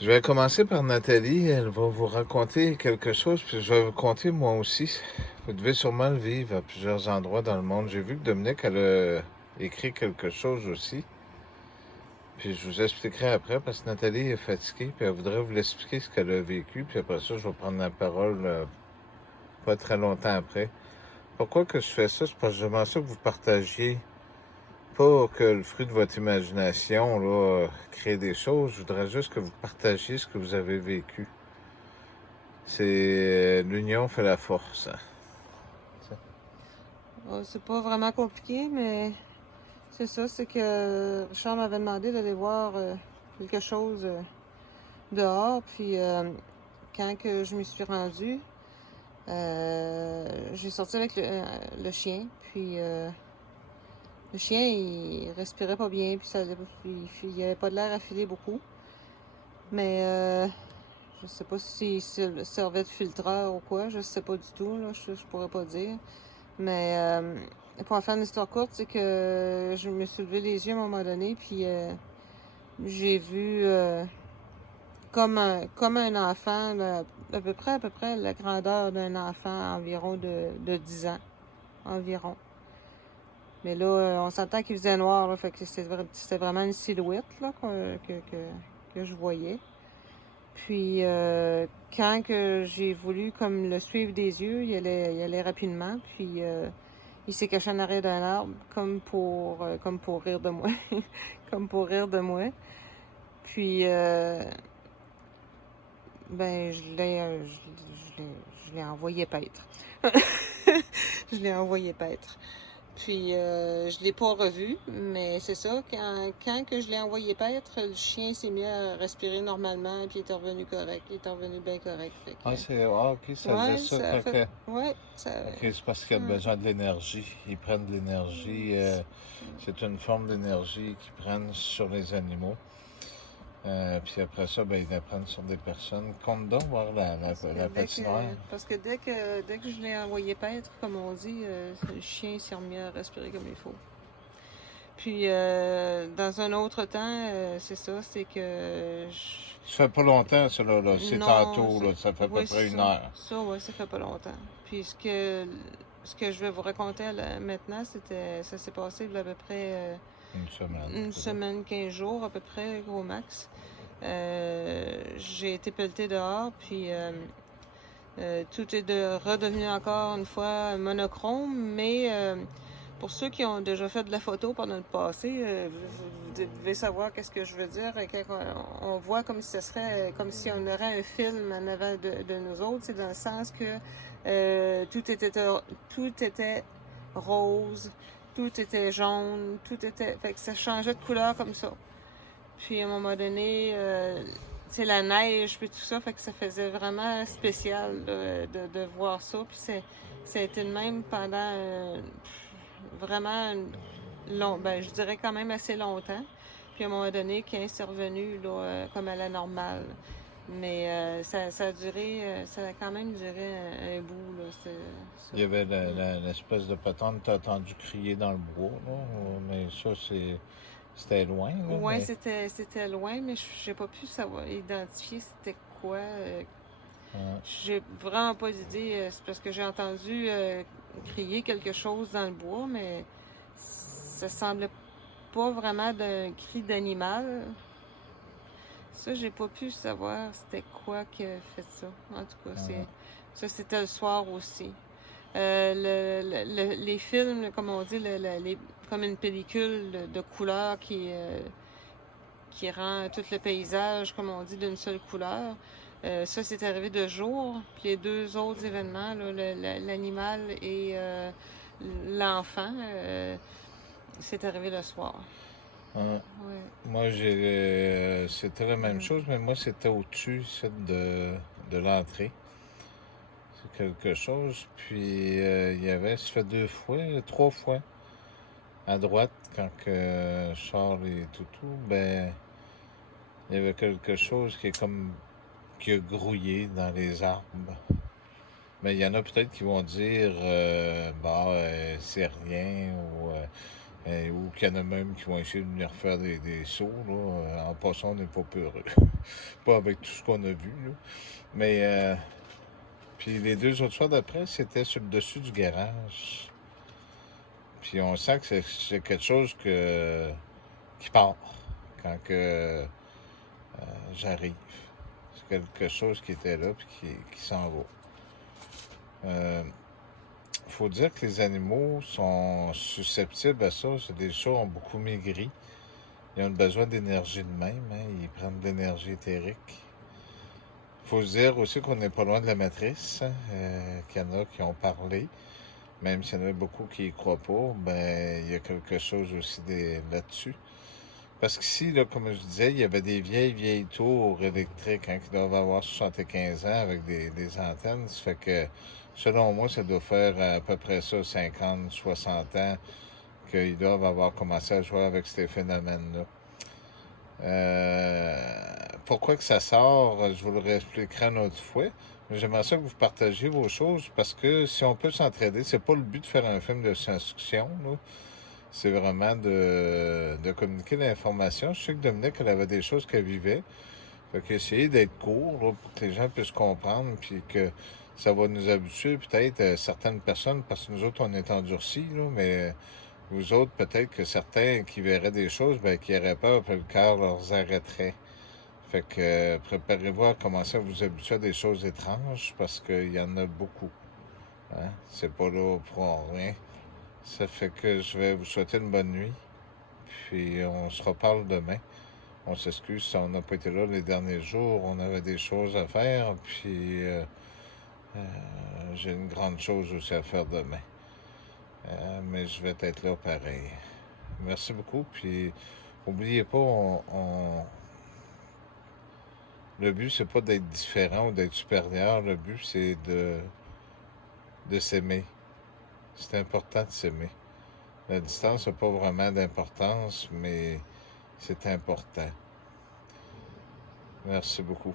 Je vais commencer par Nathalie. Elle va vous raconter quelque chose, puis je vais vous conter moi aussi. Vous devez sûrement le vivre à plusieurs endroits dans le monde. J'ai vu que Dominique, elle a écrit quelque chose aussi. Puis je vous expliquerai après, parce que Nathalie est fatiguée, puis elle voudrait vous l'expliquer ce qu'elle a vécu, puis après ça, je vais prendre la parole pas très longtemps après. Pourquoi que je fais ça? C'est parce que j'aimerais ça que vous partagiez, pas que le fruit de votre imagination, là, crée des choses. Je voudrais juste que vous partagiez ce que vous avez vécu. C'est l'union fait la force. C'est pas vraiment compliqué, mais c'est ça, c'est que Richard m'avait demandé d'aller voir quelque chose dehors, puis quand que je me suis rendue, j'ai sorti avec le chien, puis le chien, il respirait pas bien, puis il avait pas de l'air à filer beaucoup, mais je sais pas s'il servait de filtreur ou quoi, je sais pas du tout, là, je pourrais pas dire. Mais pour en faire une histoire courte, c'est que je me suis levé les yeux à un moment donné, puis j'ai vu comme un enfant, là, à peu près la grandeur d'un enfant environ de 10 ans, environ. Mais là, on s'entend qu'il faisait noir, là, fait que c'était vraiment une silhouette là, que je voyais. Puis quand que j'ai voulu comme le suivre des yeux, il allait rapidement, puis il s'est caché en arrière d'un arbre comme pour rire de moi. Comme pour rire de moi. Puis, ben, je l'ai envoyé paître. Je l'ai envoyé paître. Puis, je l'ai pas revu, mais c'est ça, quand que je l'ai envoyé paître, le chien s'est mis à respirer normalement, puis il est revenu correct. Il est revenu bien correct. Fait que, Ok, ça faisait ouais, ça ça a quand fait... que... Ouais, ça... Ok, c'est parce qu'il y a besoin de l'énergie. Ils prennent de l'énergie. C'est une forme d'énergie qu'ils prennent sur les animaux. Puis après ça, ben, ils la prennent sur des personnes. Compte donc voir la patinoire. Parce que dès que je l'ai envoyé paître, comme on dit, le chien s'est remis à respirer comme il faut. Puis, dans un autre temps, c'est ça, c'est que... Ça fait pas longtemps, ça, là. C'est Non, tantôt, là. Ça fait à peu oui, près c'est une ça. heure. Ça, ouais, ça fait pas longtemps. Puis, ce que je vais vous raconter maintenant, ça s'est passé il y a à peu près une semaine, 15 jours, à peu près, au max. J'ai été pelletée dehors, puis tout est redevenu encore une fois monochrome, mais pour ceux qui ont déjà fait de la photo pendant le passé, vous devez savoir qu'est-ce que je veux dire. Quand on voit comme si ce serait comme si on aurait un film en avant de nous autres, c'est dans le sens que tout était rose, tout était jaune, fait que ça changeait de couleur comme ça. Puis à un moment donné, c'est la neige puis tout ça, fait que ça faisait vraiment spécial là, de voir ça. Puis ça a été le même pendant vraiment long, ben je dirais quand même assez longtemps. Puis à un moment donné, quand c'est revenu là, comme à la normale. Mais ça a duré, ça a quand même duré un bout là. Ça. Il y avait l'espèce de patente, t'as entendu crier dans le bois, là. Mais ça, c'était loin, là. Ouais, Mais c'était loin, mais j'ai pas pu savoir identifier c'était quoi. J'ai vraiment pas d'idée. C'est parce que j'ai entendu crier quelque chose dans le bois, mais ça semblait pas vraiment d'un cri d'animal. Ça, j'ai pas pu savoir c'était quoi qui a fait ça. En tout cas, ça c'était le soir aussi. Les films, comme on dit, comme une pellicule de couleurs qui rend tout le paysage, comme on dit, d'une seule couleur. Ça, c'est arrivé de jour. Puis les deux autres événements, là, l'animal et l'enfant, c'est arrivé le soir. ouais. Moi, c'était la même chose, mais moi, c'était au-dessus, de l'entrée. C'est quelque chose. Puis, il y avait, ça fait 3 fois, à droite, quand que je sors les toutous, ben, il y avait quelque chose qui a grouillé dans les arbres. Mais il y en a peut-être qui vont dire, bah, c'est rien, ou Ou qu'il y en a même qui vont essayer de venir faire des sauts. Là. En passant, on n'est pas peureux. Pas avec tout ce qu'on a vu. Là. Mais, puis les 2 autres soirs d'après, c'était sur le dessus du garage. Puis on sent que c'est quelque chose qui part quand que j'arrive. C'est quelque chose qui était là puis qui s'en va. Faut dire que les animaux sont susceptibles à ça. C'est des chats ont beaucoup maigri. Ils ont besoin d'énergie de même. Hein. Ils prennent de l'énergie éthérique. Faut se dire aussi qu'on n'est pas loin de la matrice. Hein. Qu'il y en a qui ont parlé. Même s'il y en a beaucoup qui y croient pas, ben il y a quelque chose aussi là-dessus. Parce qu'ici, là, comme je disais, il y avait des vieilles tours électriques hein, qui doivent avoir 75 ans avec des antennes. Ça fait que, selon moi, ça doit faire à peu près ça, 50, 60 ans qu'ils doivent avoir commencé à jouer avec ces phénomènes-là. Pourquoi que ça sort, je vous le réexpliquerai une autre fois. Mais j'aimerais ça que vous partagiez vos choses parce que si on peut s'entraider, c'est pas le but de faire un film de science-fiction, là. C'est vraiment de communiquer l'information. Je sais que Dominique, elle avait des choses qu'elle vivait. Fait qu'essayer d'être court là, pour que les gens puissent comprendre, puis que ça va nous habituer peut-être à certaines personnes, parce que nous autres, on est endurcis, là, mais vous autres, peut-être que certains qui verraient des choses, ben, qui auraient peur, puis le cœur leur arrêterait. Fait que préparez-vous à commencer à vous habituer à des choses étranges, parce qu'il y en a beaucoup. Hein? C'est pas là pour rien. Ça fait que je vais vous souhaiter une bonne nuit. Puis on se reparle demain. On s'excuse si on n'a pas été là les derniers jours. On avait des choses à faire. Puis j'ai une grande chose aussi à faire demain. Mais je vais être là pareil. Merci beaucoup. Puis n'oubliez pas, le but, c'est pas d'être différent ou d'être supérieur. Le but, c'est de s'aimer. C'est important de s'aimer. La distance n'a pas vraiment d'importance, mais c'est important. Merci beaucoup.